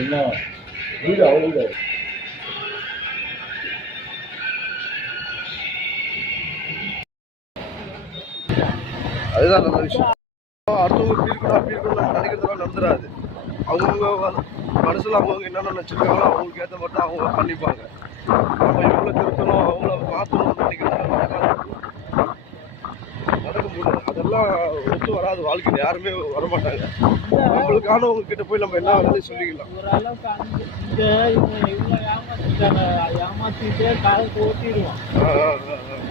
என்ன வீடு அவ்வளோ அதுதான் நல்ல விஷயம். அடுத்தவங்க இப்படி இருக்கணும் அப்படி இருக்கணும் நம்ம நினைக்கிறதுலாம் நடந்துடாது. அவங்கவுங்க மனசில் அவங்கவுங்க என்னென்ன நினச்சிருக்காங்களோ அவங்களுக்கு ஏற்ற மாதிரி தான் அவங்க பண்ணிப்பாங்க. நம்ம இவங்கள திருத்தணும் அவங்கள மாற்றணும்னு நினைக்கிறது நடக்க முடியாது. அதெல்லாம் ஒத்து வராது. வாழ்க்கையில் யாருமே வரமாட்டாங்க. நம்மளுக்கானவங்க கிட்ட போய் நம்ம என்ன வேலையும் சொல்லிக்கலாம். ஏமாத்திட்டே காலத்தை ஓட்டிடுவான்.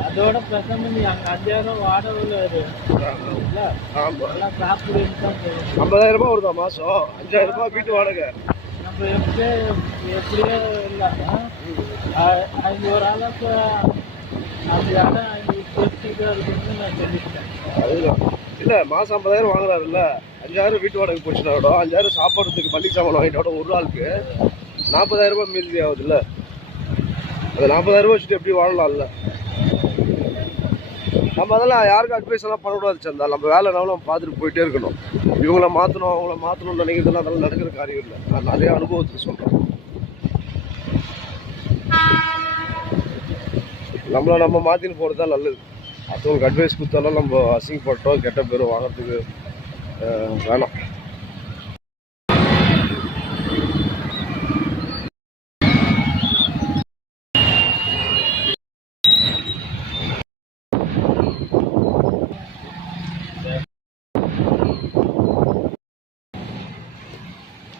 அதோட பிரச்சனை நீ அங்கே 5000 வாடகை 50,000 ரூபாய் வருதா மாதம்? 5000 ரூபாய் வீட்டு வாடகை. நம்ம எப்படியோ இல்லை அது ஒரு அளவுக்கு அந்த இடம் சேஃப்டிக்காக இருக்குன்னு நான் சொல்லிட்டேன். அதுதான் இல்லை மாதம் 50,000 வாங்குறாருல்ல, 5000 வீட்டு வாடகை போச்சுன்னா விட 5000 சாப்பிட்றதுக்கு பள்ளி சாமான் வாங்கிட்டோட ஒரு ஆளுக்கு 40,000 ரூபாய் மீதி ஆகுதுல்ல. அந்த 40,000 ரூபாய் வச்சுட்டு எப்படி வாழலாம்ல? நம்ம அதெல்லாம் யாருக்கும் அட்வைஸ் எல்லாம் பண்ணக்கூடாது சந்தா. நம்ம வேலைனாலும் நம்ம பார்த்துட்டு போயிட்டே இருக்கணும். இவங்கள மாற்றணும் அவங்கள மாற்றணும்னு நினைக்கிறதுலாம் அதெல்லாம் நடக்கிற காரியம் இல்லை. நான் நிறைய அனுபவத்துக்கு சொல்கிறேன். நம்மளை நம்ம மாற்றின்னு போகிறது தான் நல்லது. அடுத்தவங்களுக்கு அட்வைஸ் கொடுத்தாலும் நம்ம அசிங்கப்பட்டோம் கெட்ட பேரும் வாங்கிறதுக்கு வேணாம்.